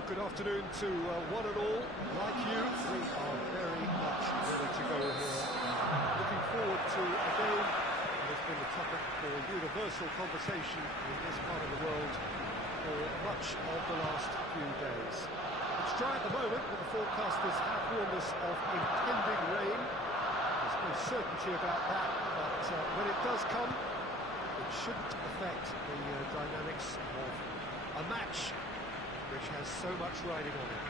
So, good afternoon to one and all. Like you, we are very much ready to go here. Looking forward to a game that has been the topic for universal conversation in this part of the world for much of the last few days. It's dry at the moment, but the forecasters have warned us of impending rain. There's no certainty about that, but when it does come, it shouldn't affect the dynamics of a match which has so much riding on it.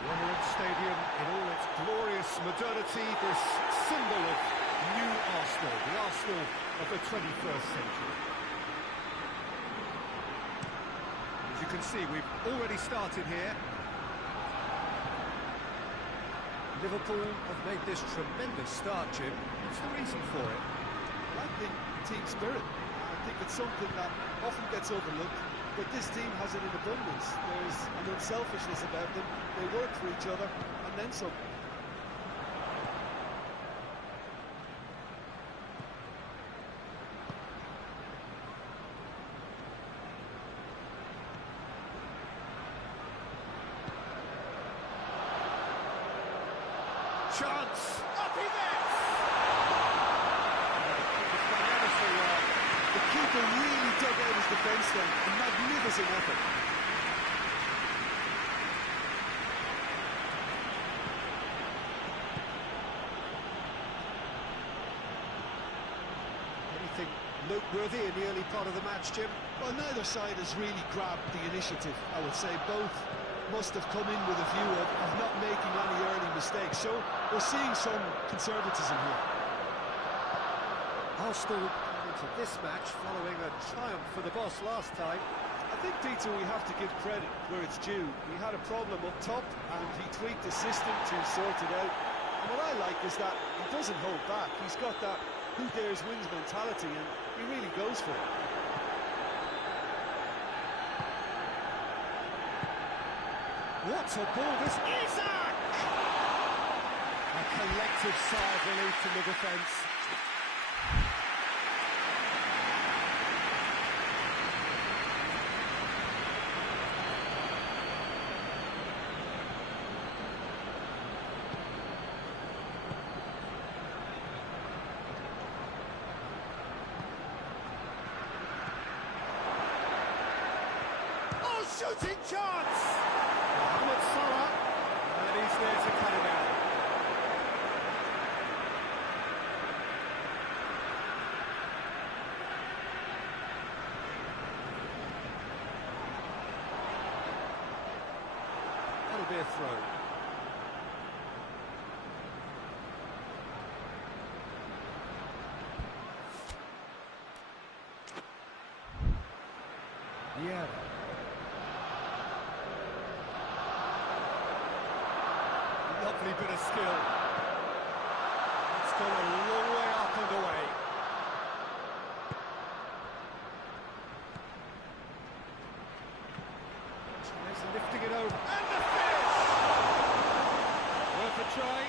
The Emirates Stadium in all its glorious modernity, this symbol of new Arsenal, the Arsenal of the 21st century. As you can see, we've already started here. Liverpool have made this tremendous start, Jim. What's the reason for it? I think team spirit. I think it's something that often gets overlooked, but this team has it in abundance. There's an unselfishness about them. They work for each other, and then some. Chance! Up he gets! The keeper really dug out his defence then. A magnificent effort. Anything noteworthy in the early part of the match, Jim? Well, neither side has really grabbed the initiative, I would say. Both must have come in with a view of not making any early mistakes. So we're seeing some conservatism here. Arsenal into this match following a triumph for the boss last time. I think, Peter, we have to give credit where it's due. We had a problem up top, and he tweaked the system to sort it out. And what I like is that he doesn't hold back. He's got that who dares wins mentality, and he really goes for it. What a ball this is! A collective sigh of relief from the defence. Oh, shooting chance! Mohamed Salah, and he's there to cut it out. That'll be a throw. Yeah. Lovely bit of skill. It's gone a long way up and away. He's lifting it over. And the finish! Worth a try.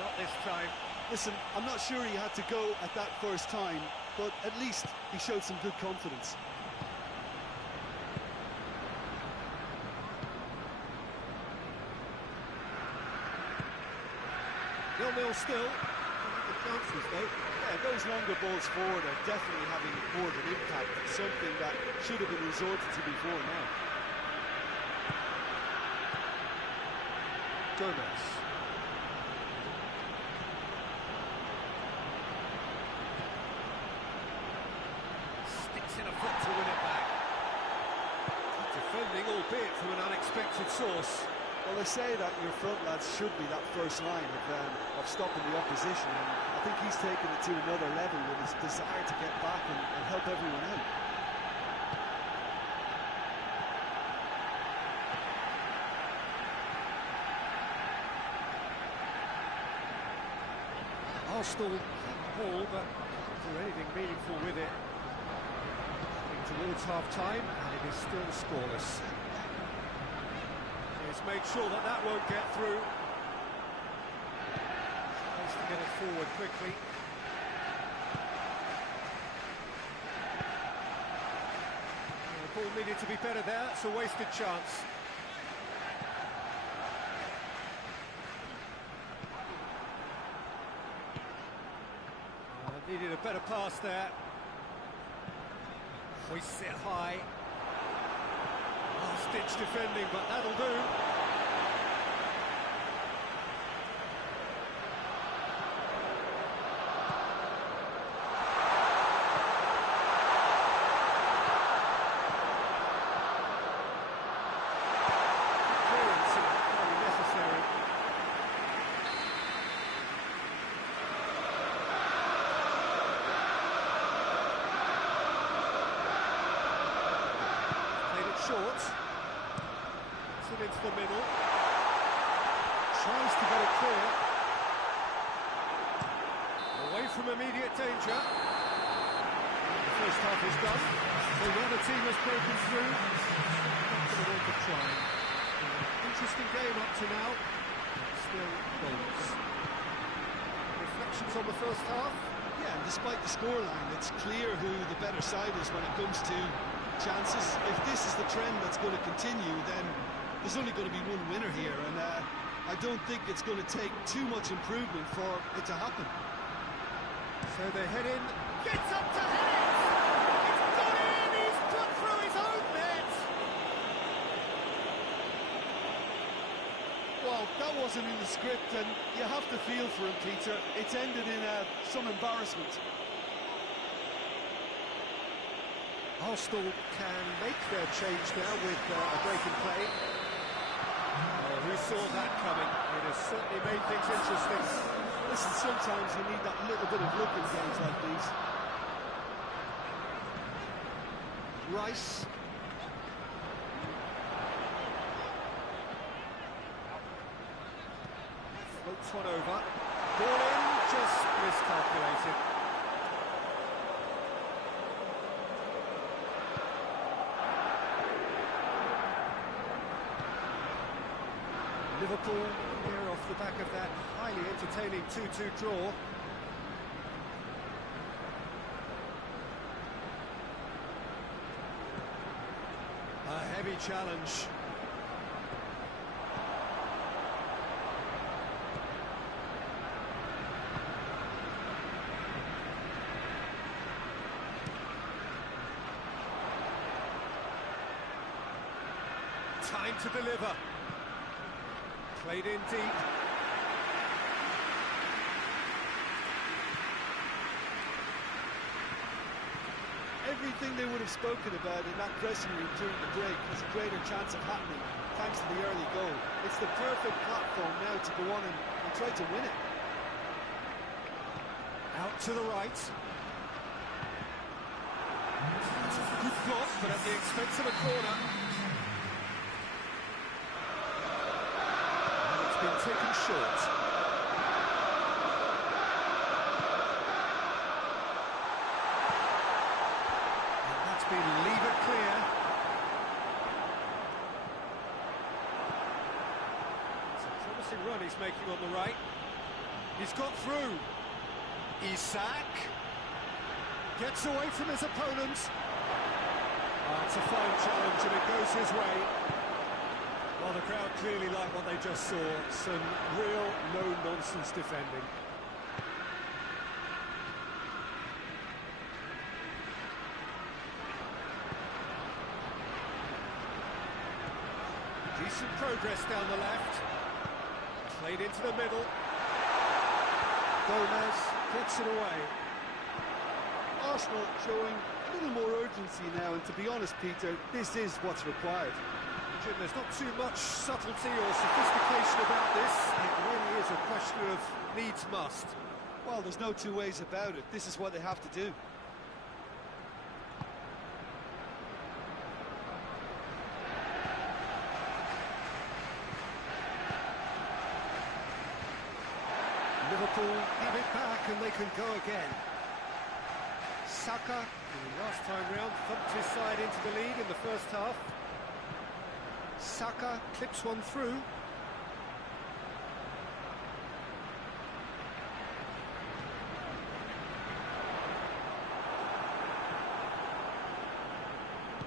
Not this time. Listen, I'm not sure he had to go at that first time, but at least he showed some good confidence. 0-0 still. The chances, though. Yeah, those longer balls forward are definitely having more of an impact. It's something that should have been resorted to before now. Gomez. Sticks in a foot to win it back. Defending, albeit from an unexpected source. Well, they say that your front lads should be that first line of stopping the opposition, and I think he's taken it to another level with his desire to get back and help everyone out. Arsenal keep the ball, but not do anything meaningful with it. Heading towards half-time, and it is still scoreless. He's made sure that that won't get through. Tries to get it forward quickly. Liverpool needed to be better there. It's a wasted chance. Needed a better pass there. Hoists it high. Last-ditch defending, but that'll do. Short, it's it into the middle, tries to get it clear, away from immediate danger. The first half is done, so the other team has broken through. Not going to want to try. Interesting game up to now, still goals. Reflections on the first half? Yeah, and despite the scoreline, it's clear who the better side is when it comes to chances. If this is the trend that's going to continue, then there's only going to be one winner here, and I don't think it's going to take too much improvement for it to happen. So they head in, gets up to head it! It's gone in, he's put through his own net! Well, that wasn't in the script, and you have to feel for him, Peter. It's ended in some embarrassment. Arsenal can make their change now with a break in play. Who saw that coming? It has certainly made things interesting. Listen, sometimes you need that little bit of luck in games like these. Rice. Floats one over. Ball in, just miscalculated. Liverpool here off the back of that highly entertaining 2-2 draw. A heavy challenge. Time to deliver. Played in deep. Everything they would have spoken about in that dressing room during the break has a greater chance of happening thanks to the early goal. It's the perfect platform now to go on and try to win it. Out to the right. Good block, but at the expense of a corner. Been taken short. And that's been lever clear. It's a promising run he's making on the right. He's got through. Isak gets away from his opponent. It's a fine challenge and it goes his way. Well, the crowd clearly like what they just saw. Some real no-nonsense defending. Decent progress down the left. Played into the middle. Gomez gets it away. Arsenal showing a little more urgency now, and to be honest, Peter, this is what's required. Jim, there's not too much subtlety or sophistication about this. It really is a question of needs must. Well, there's no two ways about it. This is what they have to do. Liverpool have it back and they can go again. Saka, who last time round thumped his side into the lead in the first half. Saka clips one through.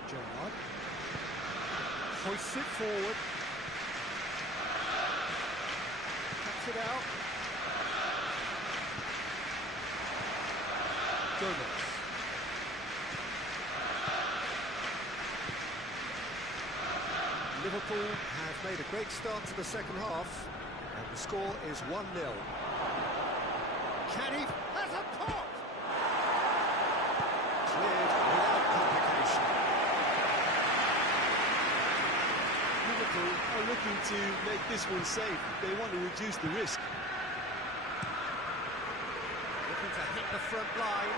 Gerrard hoists it forward. Cuts it out. Gomez. Liverpool have made a great start to the second half, and the score is 1-0. Can he? Has a pop! Cleared without complication. Liverpool are looking to make this one safe. They want to reduce the risk. Looking to hit the front line.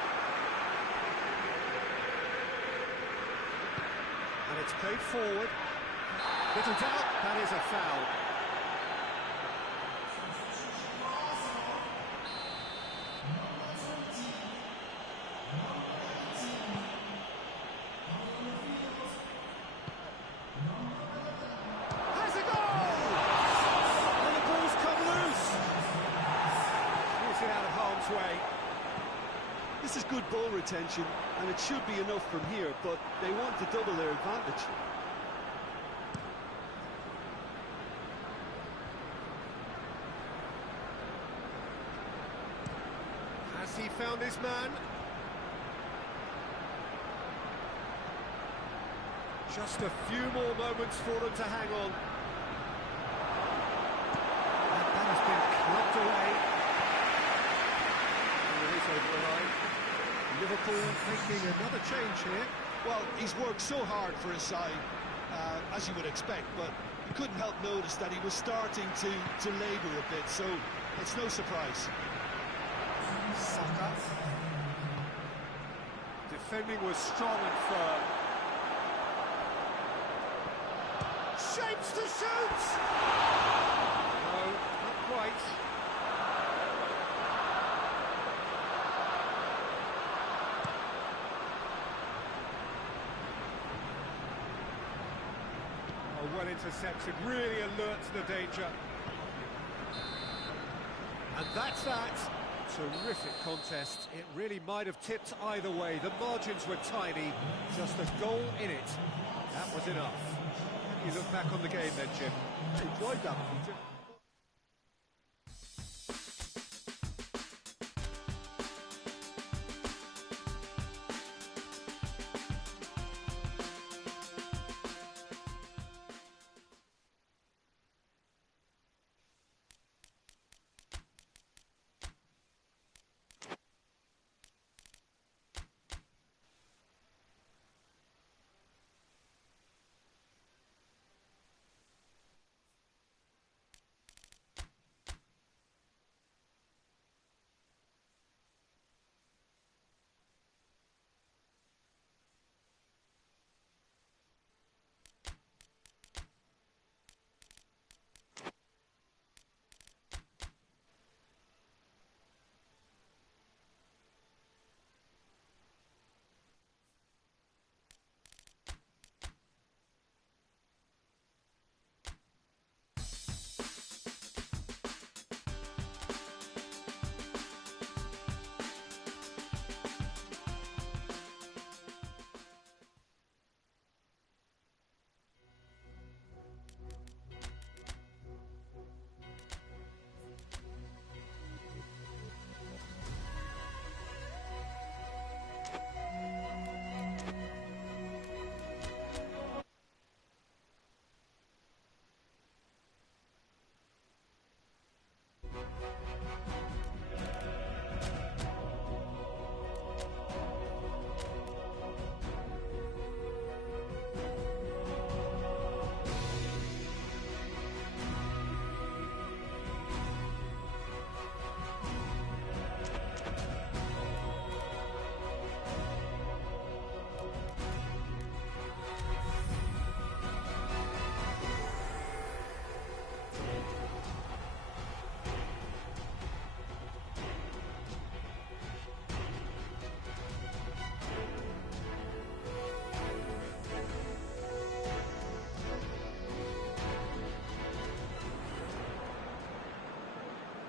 And it's played forward. Little doubt, that is a foul. Has a goal! And the ball's come loose. He's it out of harm's way. This is good ball retention, and it should be enough from here, but they want to double their advantage. Has he found his man? Just a few more moments for them to hang on. And that has been clubbed away. And it is over the line. Liverpool making another change here. Well, he's worked so hard for his side, as you would expect, but you couldn't help notice that he was starting to labour a bit, so it's no surprise. Saka. Defending was strong and firm. Shapes to shoot! No, not quite. Oh, well intercepted, really alert to the danger. And that's that. Terrific contest. It really might have tipped either way. The margins were tiny, just a goal in it. That was enough. You look back on the game then, Jim. Enjoyed that, Peter.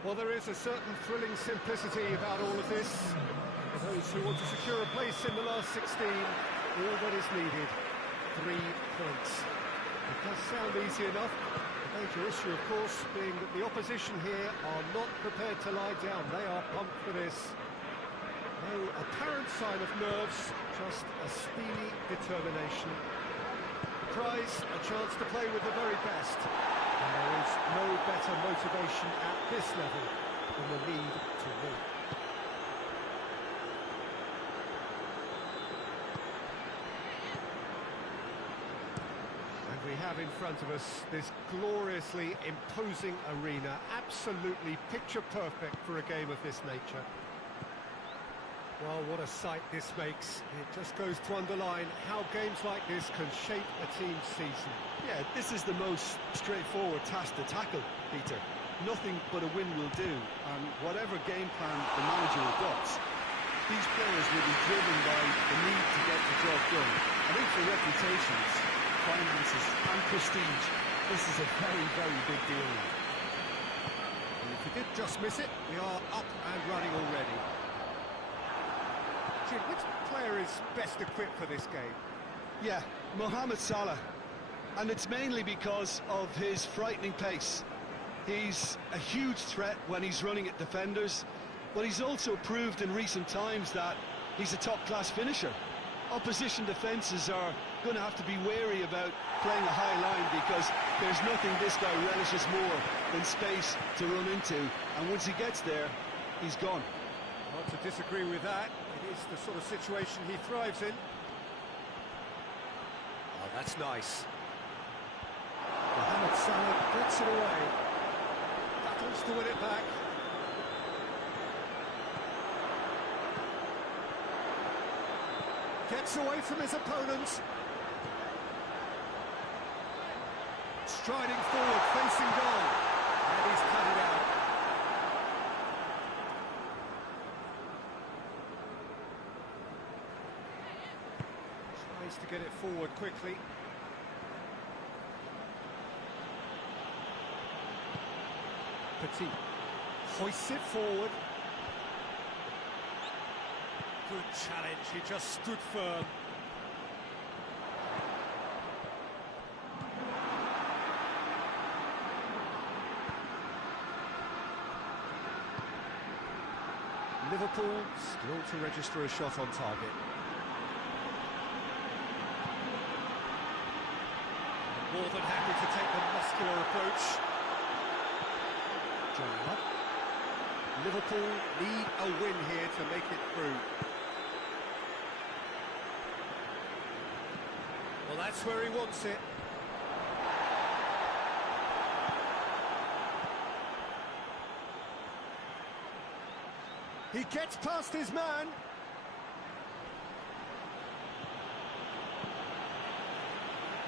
Well, there is a certain thrilling simplicity about all of this. For those who want to secure a place in the last 16, all that is needed 3 points. It does sound easy enough. The major issue, of course, being that the opposition here are not prepared to lie down. They are pumped for this. No apparent sign of nerves, just a speedy determination. The prize, a chance to play with the very best. And there is no better motivation at this level than the need to win. We have in front of us this gloriously imposing arena, absolutely picture perfect for a game of this nature. Well, what a sight this makes. It just goes to underline how games like this can shape a team's season. Yeah, this is the most straightforward task to tackle, Peter. Nothing but a win will do, and whatever game plan the manager adopts, these players will be driven by the need to get the job done. I think for reputations, finances and prestige, this is a very, very big deal now. And if we did just miss it, we are up and running already. Jim, which player is best equipped for this game? Yeah, Mohamed Salah. And it's mainly because of his frightening pace. He's a huge threat when he's running at defenders, but he's also proved in recent times that he's a top-class finisher. Opposition defences are going to have to be wary about playing a high line because there's nothing this guy relishes more than space to run into, and once he gets there, he's gone. Not to disagree with that. It is the sort of situation he thrives in. Oh, that's nice. Mohamed Salah gets it away. Battles to win it back. Gets away from his opponent. Striding forward, facing goal. And he's cut it out. Tries to get it forward quickly. Petit hoists it forward. Good challenge, he just stood firm. Liverpool still to register a shot on target. More than happy to take the muscular approach. Gerrard. Liverpool need a win here to make it through. Well, that's where he wants it. He gets past his man.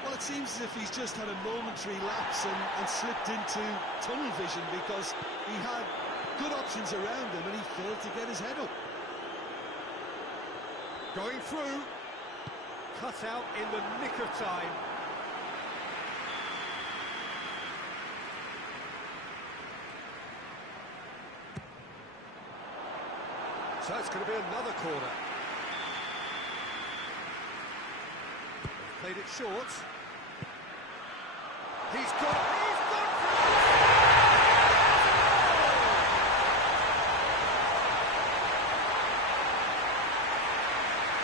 Well, it seems as if he's just had a momentary lapse and slipped into tunnel vision because he had good options around him and he failed to get his head up. Going through. Cut out in the nick of time. So it's going to be another corner. Played it short. He's got it. He's got it.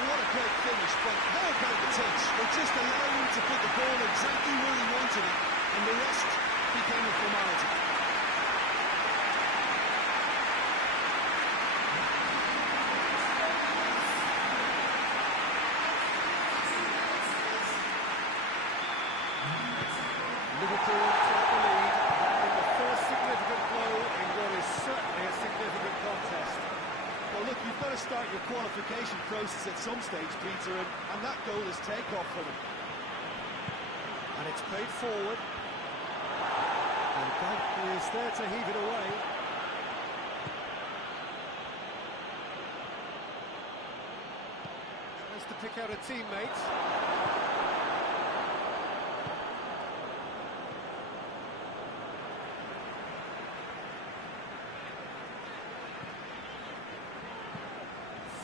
What a great finish, but how about the touch? It just allowed him to put the ball exactly where he wanted it, and the rest became a formality. Liverpool take the lead, landing the first significant blow in what is certainly a significant contest. Well, look, you've got to start your qualification process at some stage, Peter, and that goal is take-off for them. And it's played forward. And that is there to heave it away. Tries to pick out a teammate.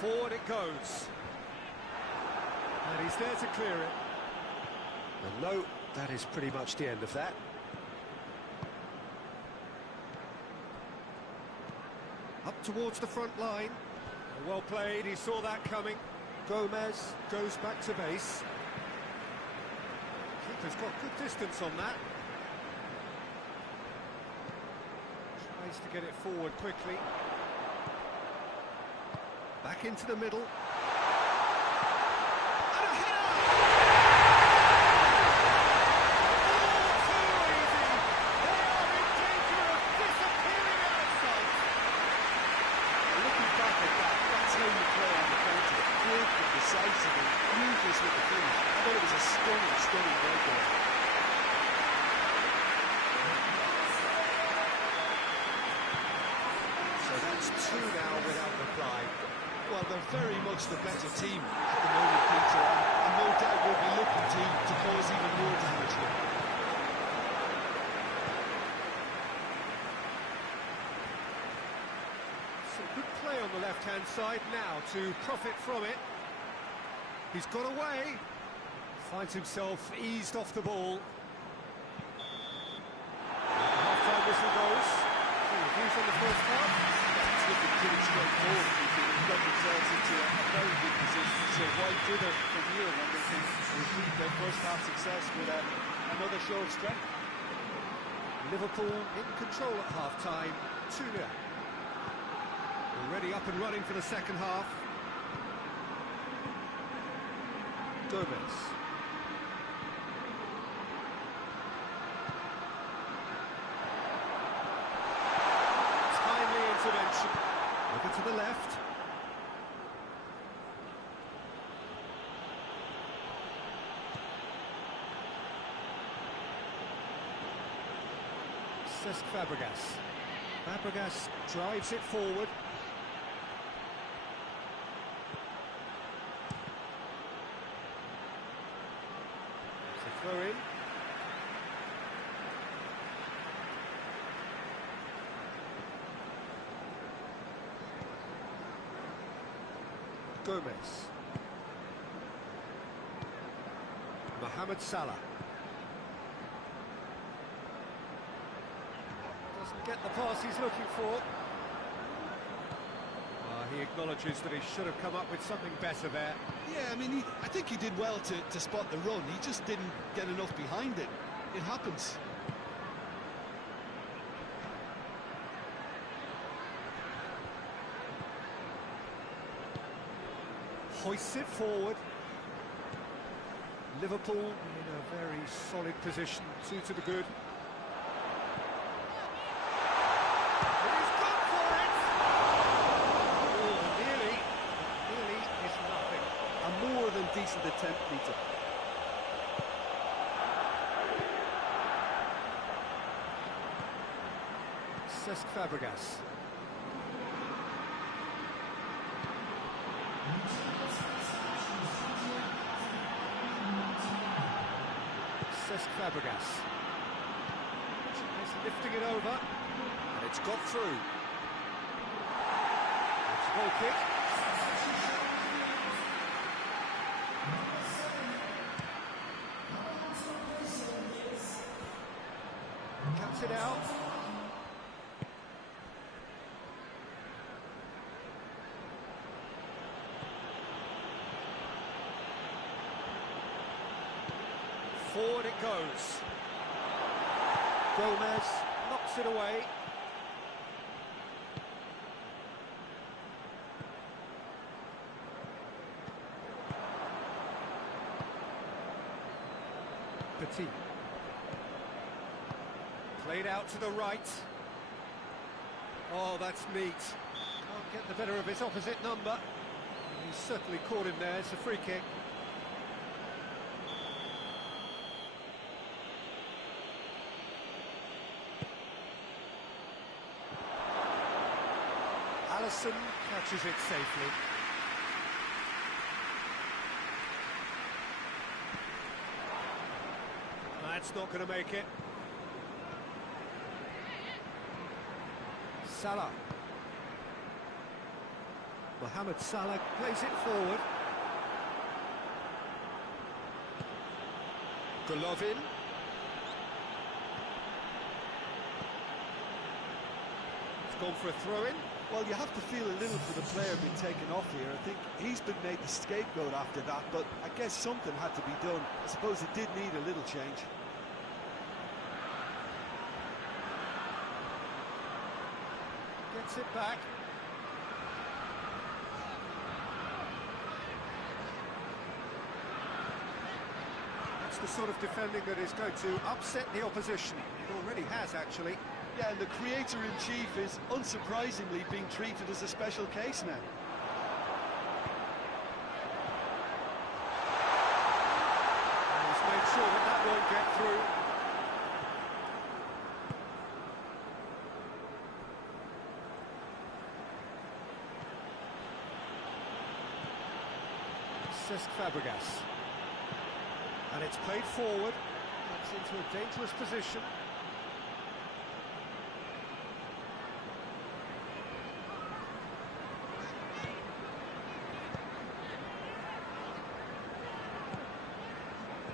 Forward it goes. And he's there to clear it. And no, that is pretty much the end of that. Up towards the front line. Well played, he saw that coming. Gomez goes back to base. Keeper's got good distance on that. Tries to get it forward quickly. Back into the middle. And a header! Oh, too easy! They are in danger of disappearing out of sight. Looking back at that, that's how you play on the counter. Quick and decisive and ruthless with the finish. I thought it was a stunning breakaway. So that's two now without reply. Well, they're very much the better team at the moment, Peter, and no doubt will be looking to cause even more damage here. Some good play on the left-hand side now to profit from it. He's got away. Finds himself eased off the ball. Half-time whistle goes. Any views on the first half? It's looking pretty straightforward, Peter. They've got themselves into a very good position. So why dither from here when they can repeat their first half success with another show of strength? Liverpool in control at half-time, 2-0. Already up and running for the second half. Gomez. Timely intervention. Over to the left. Fabregas. Fabregas drives it forward. It's a throw in. Gomez. Mohamed Salah. Doesn't get the pass he's looking for. He acknowledges that he should have come up with something better there. Yeah, I mean, I think he did well to spot the run. He just didn't get enough behind it. It happens. Hoists it forward. Liverpool in a very solid position, 2 to the good. He's gone for it! Oh, nearly is nothing. A more than decent attempt, Peter. Cesc Fabregas. Cesc Fabregas. Tries lifting it over, and it's got through. It's a goal kick. Cuts it out. Forward it goes. Gomez knocks it away. Petit. Played out to the right. Oh, that's neat. Can't get the better of his opposite number. He's certainly caught him there. It's a free kick. Alisson catches it safely. That's not going to make it. Salah. Mohamed Salah plays it forward. Golovin. It's gone for a throw-in. Well, you have to feel a little for the player being taken off here. I think he's been made the scapegoat after that, but I guess something had to be done. I suppose it did need a little change. Gets it back. That's the sort of defending that is going to upset the opposition. It already has, actually. Yeah, and the creator-in-chief is unsurprisingly being treated as a special case now. And he's made sure that that won't get through. Cesc Fabregas. And it's played forward. That's into a dangerous position.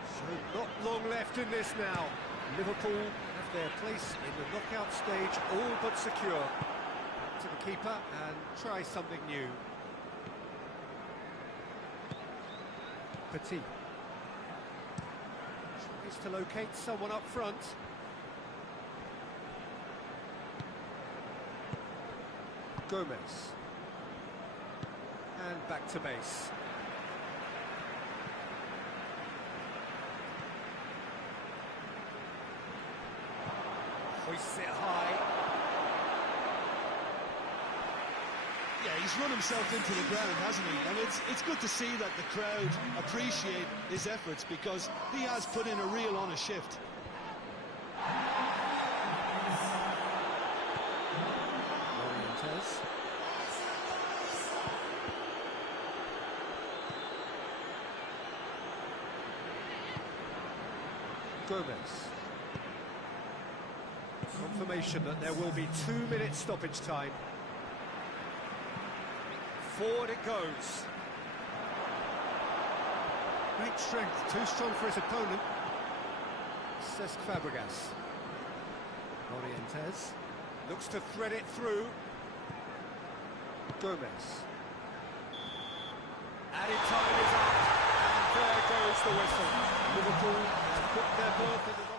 So not long left in this now. Liverpool have their place in the knockout stage all but secure. Back to the keeper and try something new. Petit. Tries to locate someone up front. Gomez. And back to base. Hoists it high. Yeah, he's run himself into the ground, hasn't he? And it's good to see that the crowd appreciate his efforts because he has put in a real honest shift. Gomez. Confirmation that there will be 2 minutes stoppage time. Forward it goes. Great strength, too strong for his opponent. Cesc Fabregas. Morientes looks to thread it through. Gomez. Added time is up, and there goes the whistle. Liverpool have put their berth in the knockout.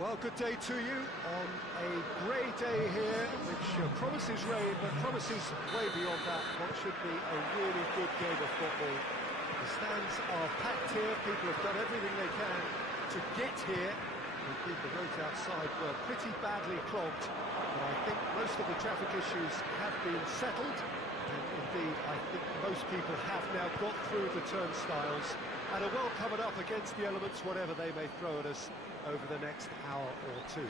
Well, good day to you on a grey day here, which promises rain, but promises way beyond that what should be a really good game of football. The stands are packed here, people have done everything they can to get here. Indeed, the roads outside were pretty badly clogged, but I think most of the traffic issues have been settled, and indeed, I think most people have now got through the turnstiles and are well covered up against the elements, whatever they may throw at us over the next hour or two.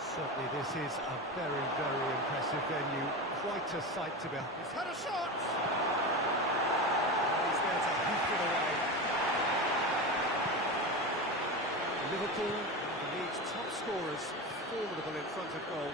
Certainly this is a very, very impressive venue. Quite a sight to behold. He's had a shot! And he's there to hook it away. Liverpool, the league's top scorers, formidable in front of goal.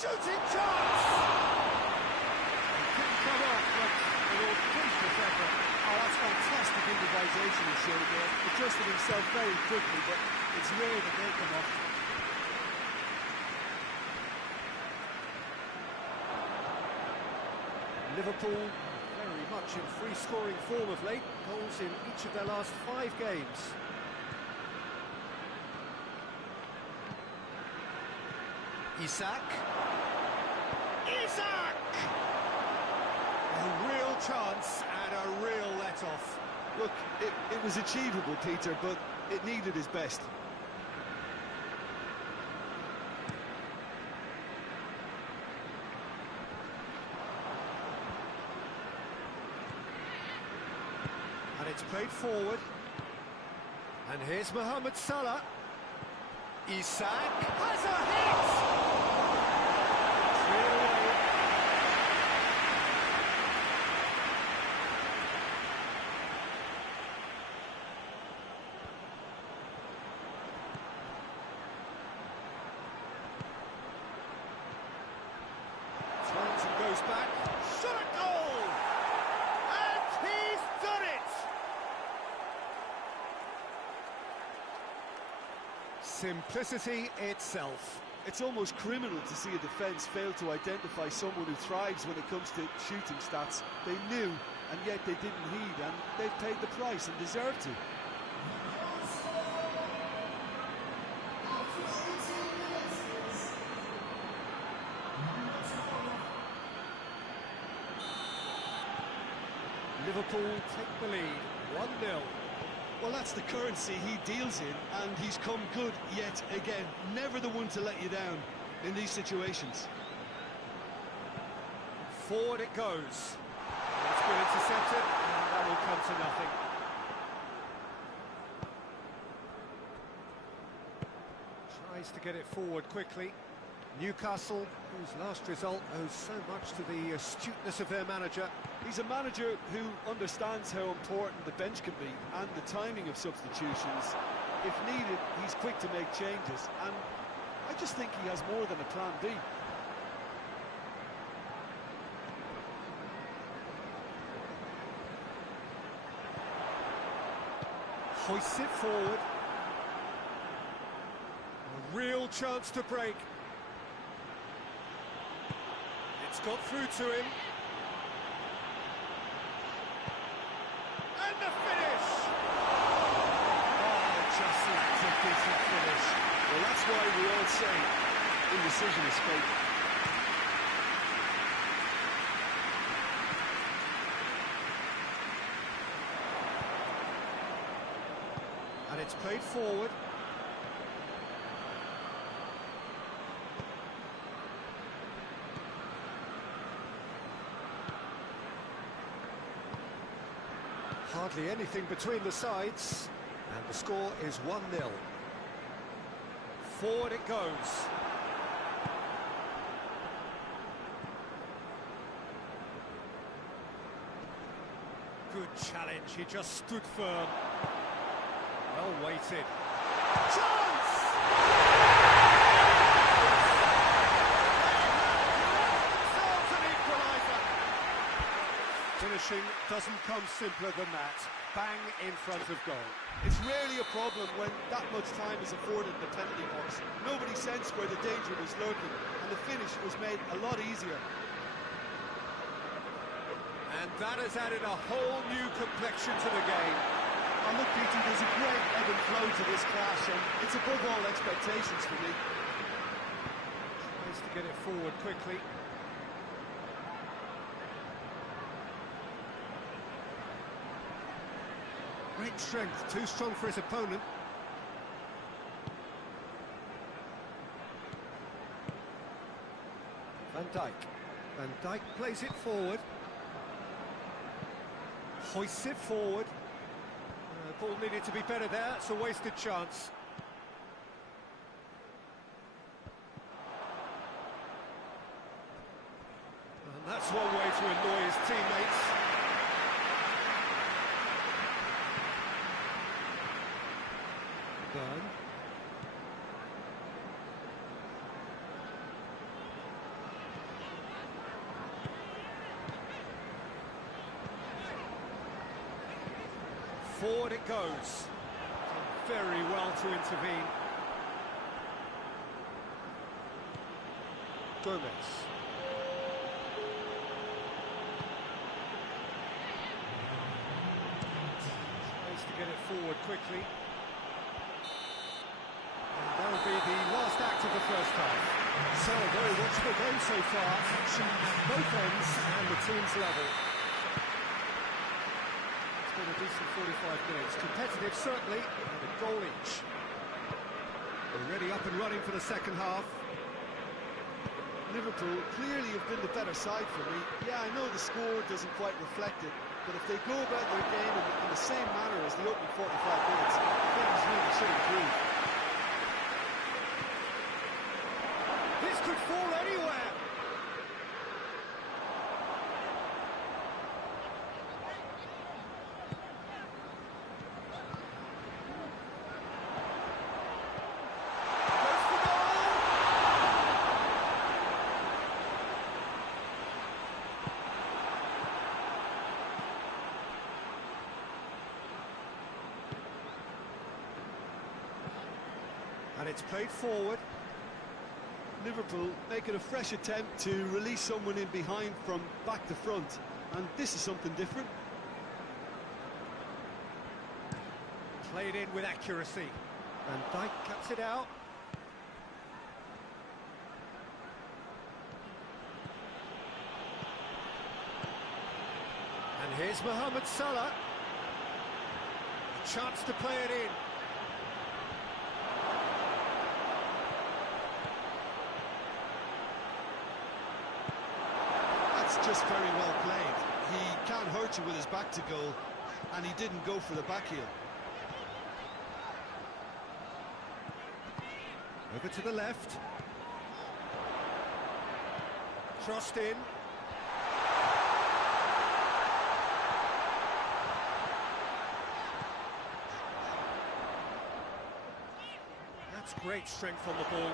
shooting chance! It didn't come off, but an audacious effort. Oh, that's fantastic improvisation he showed there. Adjusted himself very quickly, but it's rare that they come off. Liverpool very much in free-scoring form of late. Goals in each of their last 5 games. Isak. A real chance and a real let-off. Look, it was achievable, Peter, but it needed his best. And it's played forward. And here's Mohamed Salah. Isak has a hit! Cleared away. Turns and goes back. Shot a goal! And he's done it! Simplicity itself. It's almost criminal to see a defence fail to identify someone who thrives when it comes to shooting stats. They knew, and yet they didn't heed, and they've paid the price and deserve to. Liverpool take the lead, 1-0. Well, that's the currency he deals in, and he's come good yet again. Never the one to let you down in these situations. Forward it goes. It's been intercepted, and that will come to nothing. Tries to get it forward quickly. Newcastle, whose last result owes so much to the astuteness of their manager. He's a manager who understands how important the bench can be and the timing of substitutions. If needed, he's quick to make changes, and I just think he has more than a plan B. Hoists it forward. A real chance to break. It's got through to him. And the finish! Oh, just lacked a decent finish. Well, that's why we all say indecision is fate. And it's played forward. Hardly anything between the sides, and the score is 1-0. Forward it goes. Good challenge, he just stood firm. Well weighted. Chance! Themselves an equaliser. Finishing doesn't come simpler than that. Bang in front of goal. It's rarely a problem when that much time is afforded in the penalty box. Nobody sensed where the danger was lurking, and the finish was made a lot easier. And that has added a whole new complexion to the game. And look, Peter, there's a great ebb and flow to this clash, and it's above all expectations for me. Tries to get it forward quickly. Great strength, too strong for his opponent. Van Dijk. Van Dijk plays it forward. Hoists it forward. Ball needed to be better there, it's a wasted chance. And that's one way to annoy his teammates. Burn. Forward it goes. Very well to intervene. Gomez. Tries to get it forward quickly. And that'll be the last act of the first half. So, very watchable game so far. Action at both ends and the team's level. It's been a decent 45 minutes. Competitive, certainly, and a goal each. Already up and running for the second half. Liverpool clearly have been the better side for me. Yeah, I know the score doesn't quite reflect it, but if they go about their game in the same manner as the opening 45 minutes, things really should improve. This could fall anywhere. Goes for goal. And it's played forward. Liverpool making a fresh attempt to release someone in behind from back to front, and this is something different. Played in with accuracy. And Dyke cuts it out. And here's Mohamed Salah. A chance to play it in. Just very well played. He can't hurt you with his back to goal, and he didn't go for the back heel. Over to the left. Crossed in. That's great strength on the ball.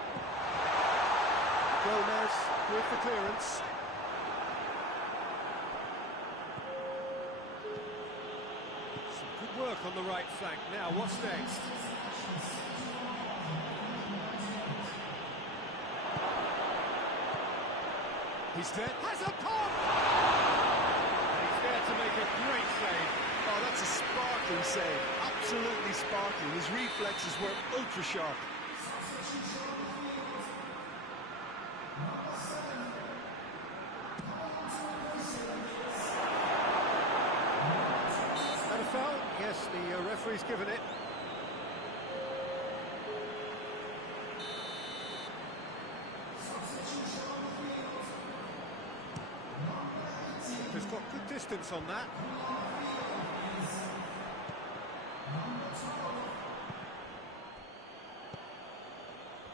Gomez with the clearance. Work on the right flank. Now, what's next? He's there. Has a pop! And he's there to make a great save. Oh, that's a sparkling save. Absolutely sparkling. His reflexes were ultra sharp. Yes, the referee's given it. He's got good distance on that.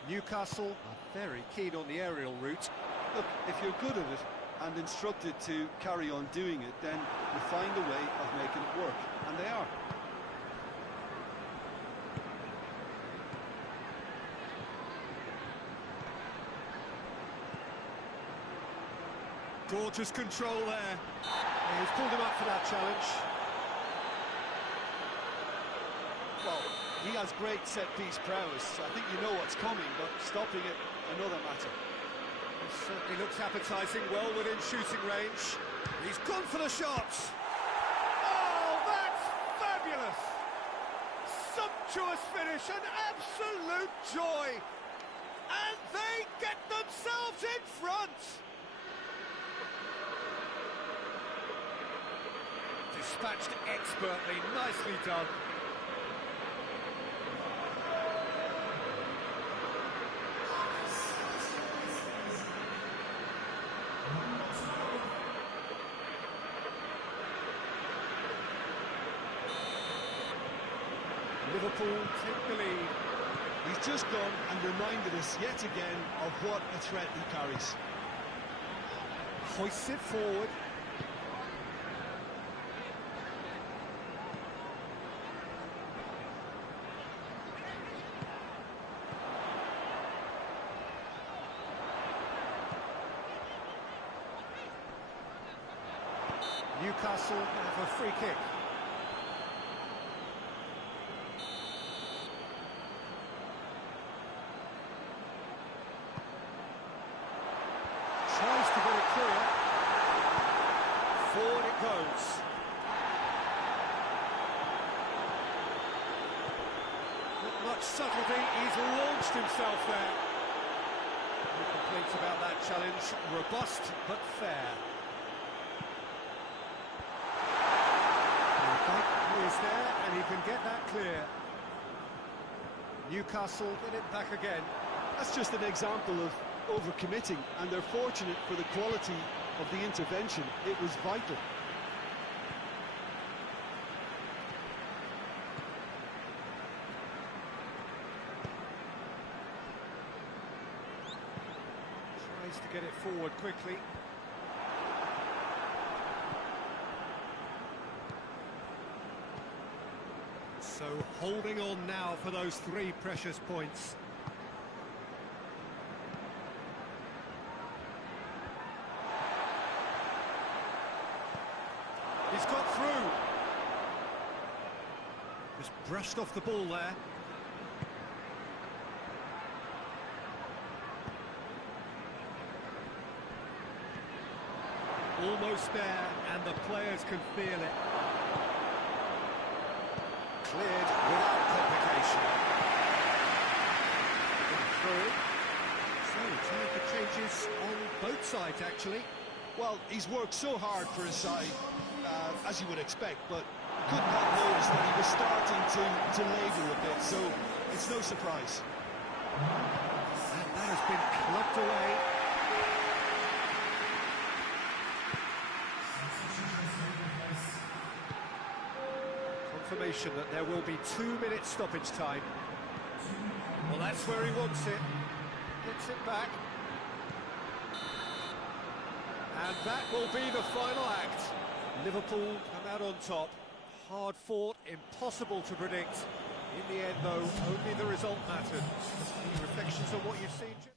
Newcastle are very keen on the aerial route. Look, if you're good at it and instructed to carry on doing it, then you find a way of making it work, and they are. Gorgeous control there. He's pulled him up for that challenge. Well, he has great set-piece prowess. I think you know what's coming, but stopping it, another matter. It certainly looks appetising, well within shooting range. He's gone for the shots. Oh, that's fabulous! Sumptuous finish, an absolute joy. And they get themselves in front. Dispatched expertly, nicely done. Liverpool take the lead. He's just gone and reminded us yet again of what a threat he carries. Hoists it forward. Newcastle have a free kick. subtlety, he's launched himself there. No complaints about that challenge, robust but fair. He is there and he can get that clear. Newcastle get it back again. That's just an example of overcommitting, and they're fortunate for the quality of the intervention. It was vital. Tries to get it forward quickly. So holding on now for those 3 precious points. He's got through. Just brushed off the ball there. Almost there, and the players can feel it. Cleared without complication. Through. So, time for changes on both sides, actually. Well, he's worked so hard for his side, as you would expect, but could not notice that he was starting to labour a bit, so it's no surprise. And that has been clubbed away. Confirmation that there will be 2 minutes stoppage time. Well, that's where he wants it. Gets it back. And that will be the final act. Liverpool come out on top. Hard fought, impossible to predict. In the end, though, only the result mattered. Any reflections on what you've seen, Jim?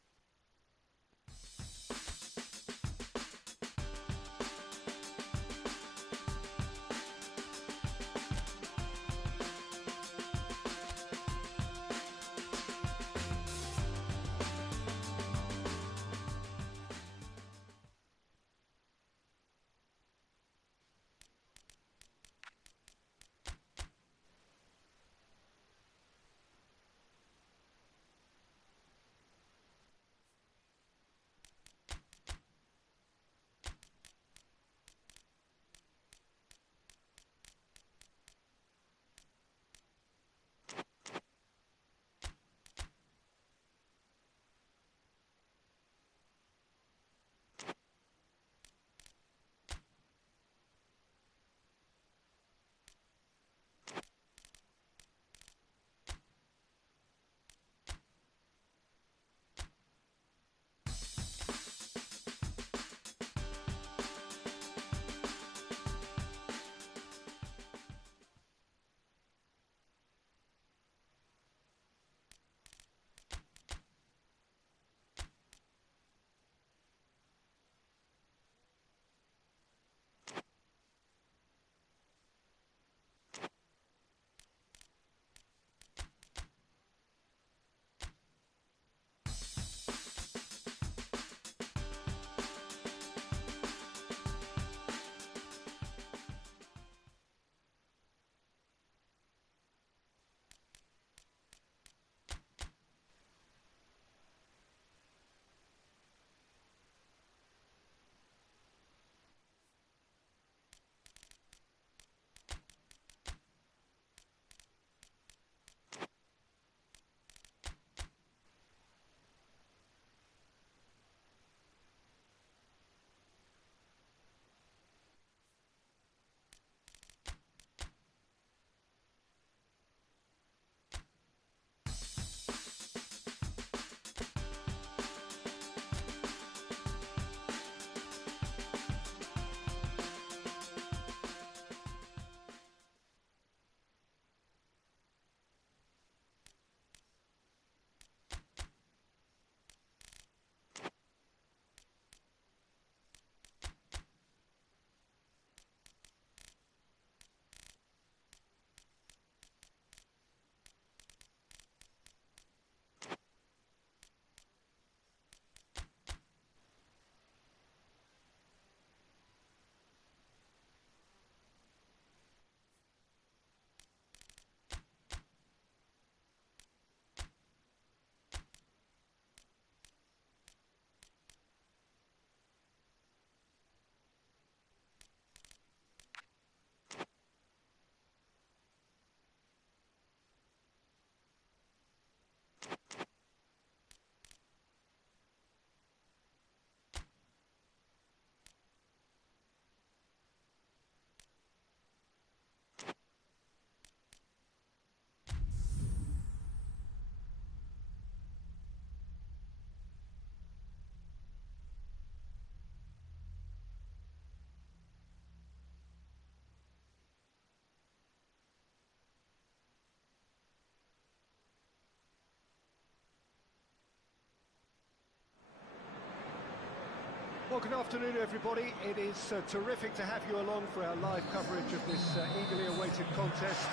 Well, good afternoon, everybody. It is terrific to have you along for our live coverage of this eagerly awaited contest.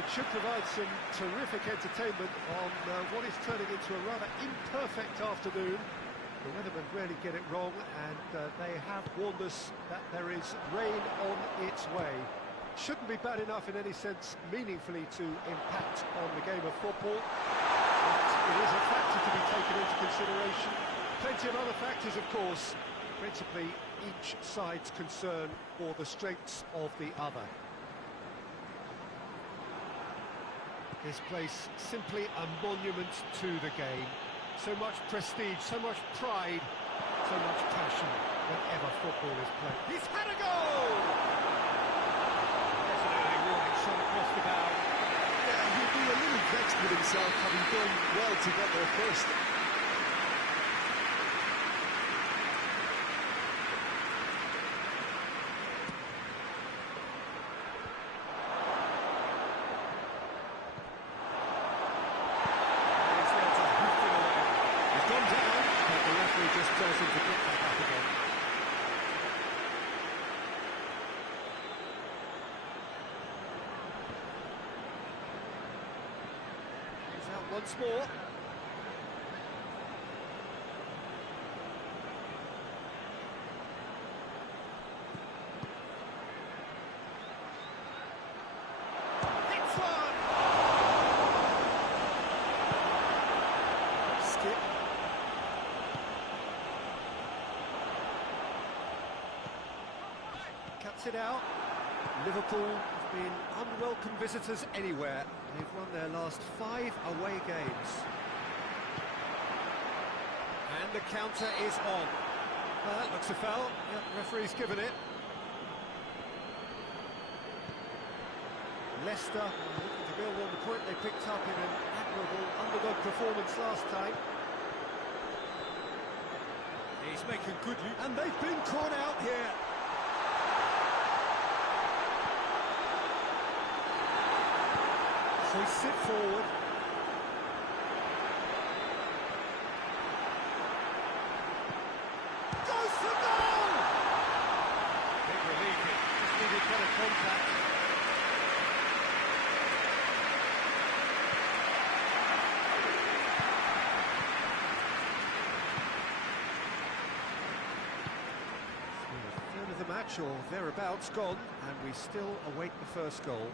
It should provide some terrific entertainment on what is turning into a rather imperfect afternoon. The weathermen rarely get it wrong, and they have warned us that there is rain on its way. Shouldn't be bad enough in any sense meaningfully to impact on the game of football, but it is a factor to be taken into consideration. Plenty of other factors, of course, principally each side's concern for the strengths of the other. This place simply a monument to the game. So much prestige, so much pride, so much passion whenever football is played. He's had a goal! There's an early warning shot across the bow. Yeah, he'll be a little vexed with himself, having done well to get there first. Just tells him to get back up again. He's out once more. Hits one! Skip. Cuts it out. Liverpool have been unwelcome visitors anywhere. They've won their last 5 away games. And the counter is on. That looks a foul. Yep, referee's given it. Leicester looking to build on the point they picked up in an admirable underdog performance last time. He's making good use, and they've been caught out here. Hoists it forward. Goes for goal! Big relief here. Just needed better contact. So the third of the match, or thereabouts, gone, and we still await the first goal.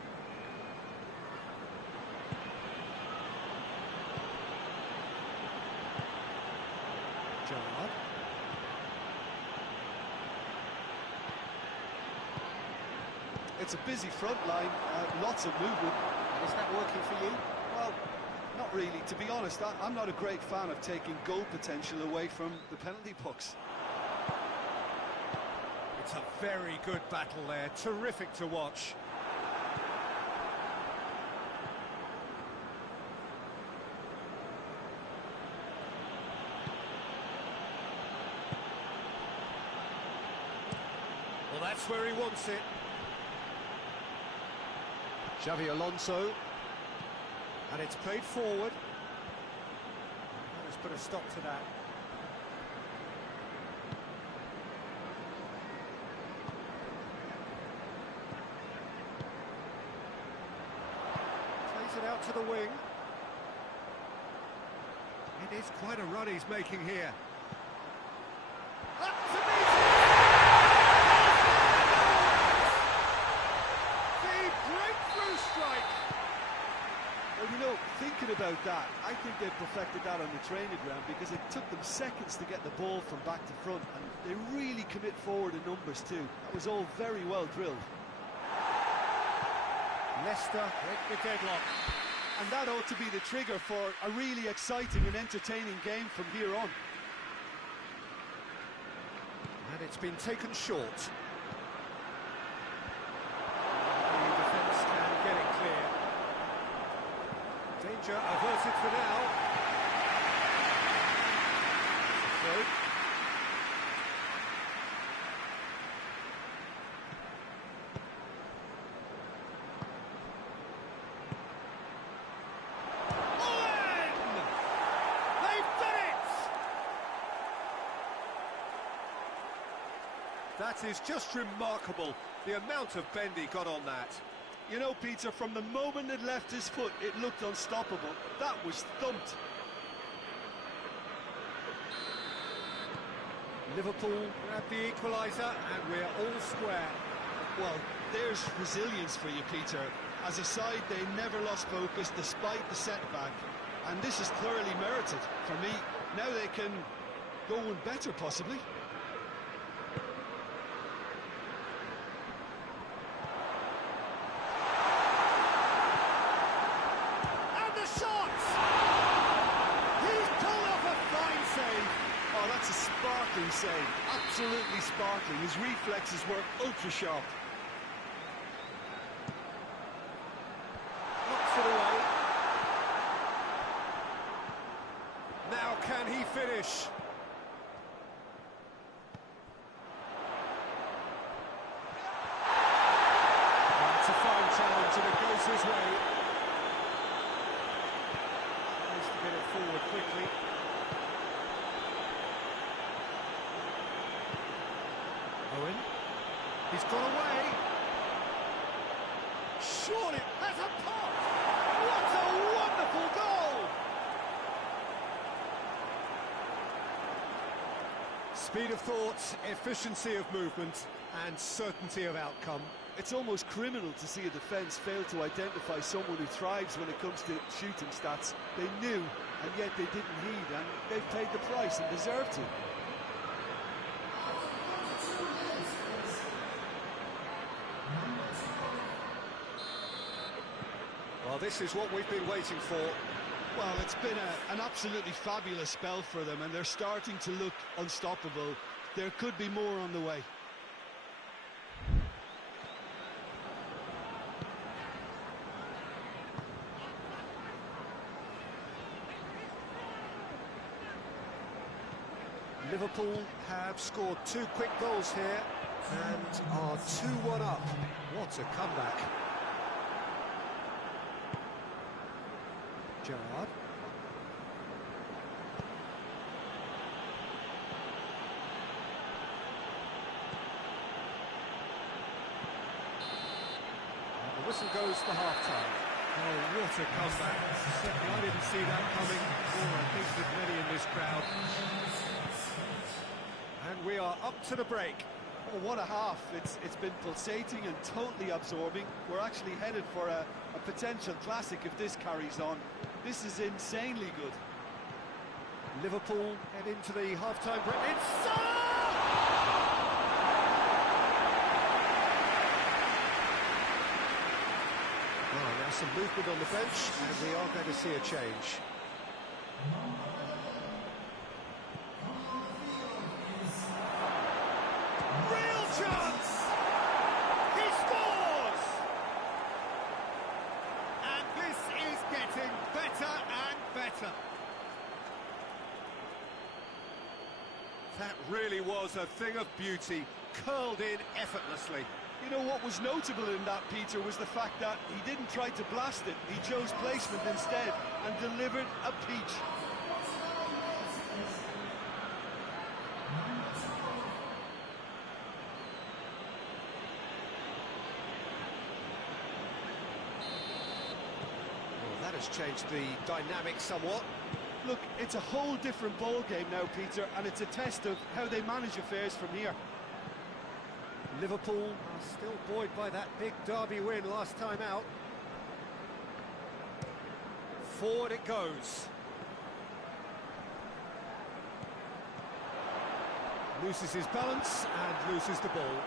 It's a busy front line, lots of movement. And is that working for you? Well, not really. To be honest, I'm not a great fan of taking goal potential away from the penalty pucks. It's a very good battle there, terrific to watch. Well, that's where he wants it. Xavi Alonso, and it's played forward. Let's put a stop to that. Plays it out to the wing. It is quite a run he's making here. Up to me! Strike. Well, you know, thinking about that, I think they perfected that on the training ground because it took them seconds to get the ball from back to front, and they really commit forward in numbers too. That was all very well drilled. Leicester break the deadlock. And that ought to be the trigger for a really exciting and entertaining game from here on. And it's been taken short. Danger averted for now. Throw. That is just remarkable, the amount of bend he got on that. You know, Peter, from the moment it left his foot, it looked unstoppable. That was thumped. Liverpool grab the equaliser, and we're all square. Well, there's resilience for you, Peter. As a side, they never lost focus despite the setback. And this is thoroughly merited for me. Now they can go one better, possibly. And the shot! He's pulled off a fine save. Oh, that's a sparkling save. Absolutely sparkling. His reflexes were ultra-sharp. Knocks it away. Now can he finish? That's a fine challenge and it goes his way. Needs to get it forward quickly. Owen. He's got away. Surely has a pop. What a wonderful goal! Speed of thought, efficiency of movement, and certainty of outcome. It's almost criminal to see a defence fail to identify someone who thrives when it comes to shooting stats. They knew, and yet they didn't heed, and they've paid the price and deserved to. Well, this is what we've been waiting for. Well, it's been an absolutely fabulous spell for them, and they're starting to look unstoppable. There could be more on the way. Liverpool have scored 2 quick goals here and are 2-1 up. What a comeback. Gerrard. And the whistle goes for half-time. Oh, what a comeback. Certainly I didn't see that coming, or I think that many in this crowd. And we are up to the break. Oh, what a half. It's been pulsating and totally absorbing. We're actually headed for a potential classic if this carries on. This is insanely good. Liverpool head into the half-time break. It's Salah! Well, now some movement on the bench, and we are going to see a change. Real chance! He scores! And this is getting better and better. That really was a thing of beauty, curled in effortlessly. You know what was notable in that, Peter, was the fact that he didn't try to blast it. He chose placement instead and delivered a peach. Well, that has changed the dynamic somewhat. Look, it's a whole different ball game now, Peter, and it's a test of how they manage affairs from here. Liverpool are still buoyed by that big derby win last time out. Forward it goes. Loses his balance and loses the ball.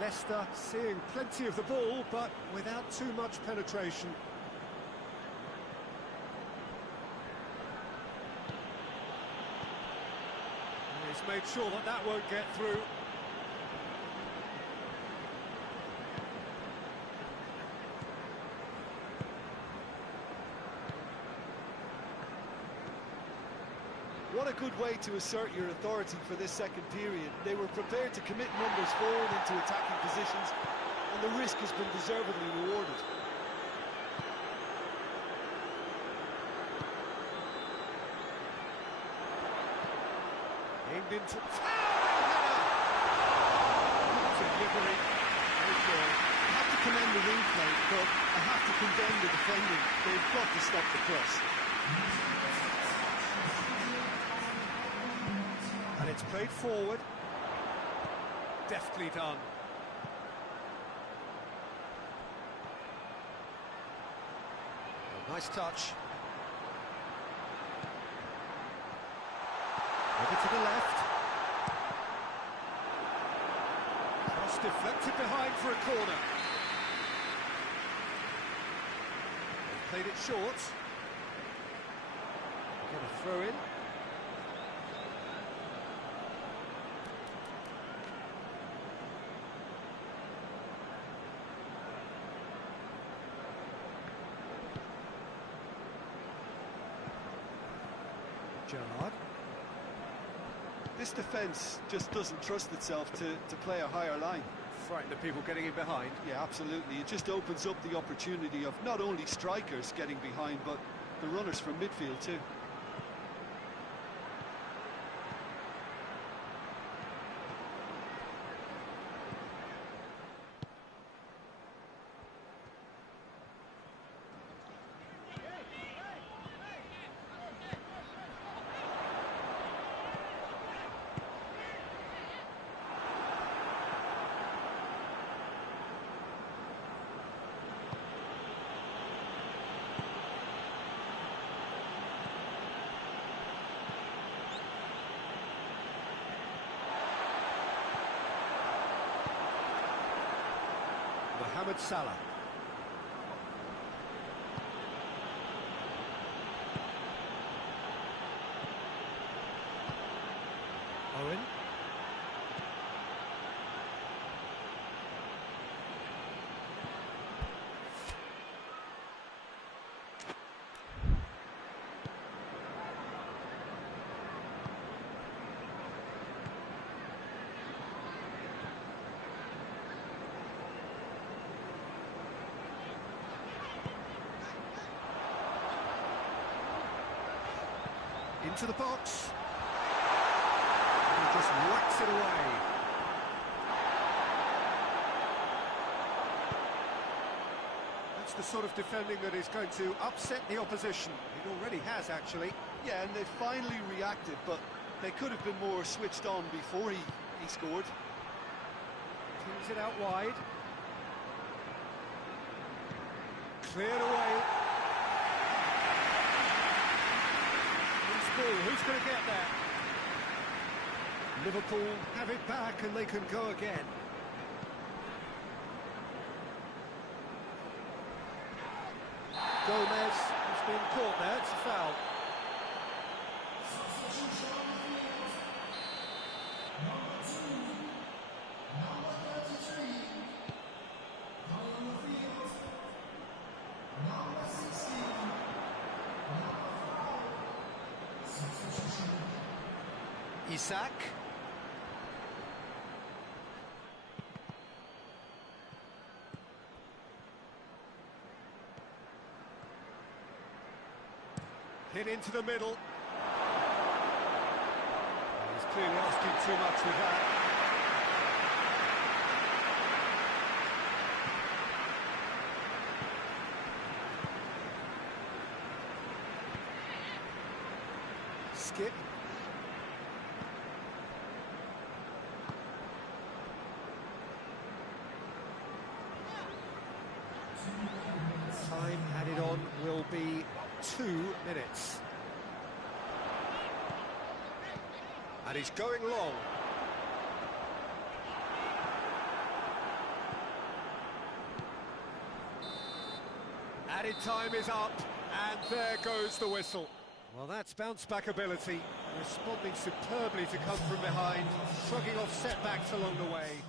Leicester seeing plenty of the ball, but without too much penetration. And he's made sure that that won't get through. What a good way to assert your authority for this second period. They were prepared to commit numbers forward into attacking positions, and the risk has been deservedly rewarded. Aimed into towering header. the replay, but I have to condemn the defending. They've got to stop the cross. And it's played forward. Deftly done. A nice touch. Over to the left. Cross deflected behind for a corner. They've played it short. Get a throw in. Gerrard. This defence just doesn't trust itself to play a higher line. Frightened of people getting in behind. Yeah, absolutely. It just opens up the opportunity of not only strikers getting behind, but the runners from midfield too. Mohamed Salah. Owen. Into the box. And he just whacks it away. That's the sort of defending that is going to upset the opposition. It already has, actually. Yeah, and they finally reacted, but they could have been more switched on before he scored. Cleans it out wide. Cleared away. Who's going to get there? Liverpool have it back and they can go again. Gomez has been caught there, it's a foul. Isak. Hit into the middle. He's clearly asking too much with that. Skip. Time added on will be 2 minutes. And he's going long. Added time is up, and there goes the whistle. Well, that's bounce-back ability, responding superbly to come from behind, shrugging off setbacks along the way.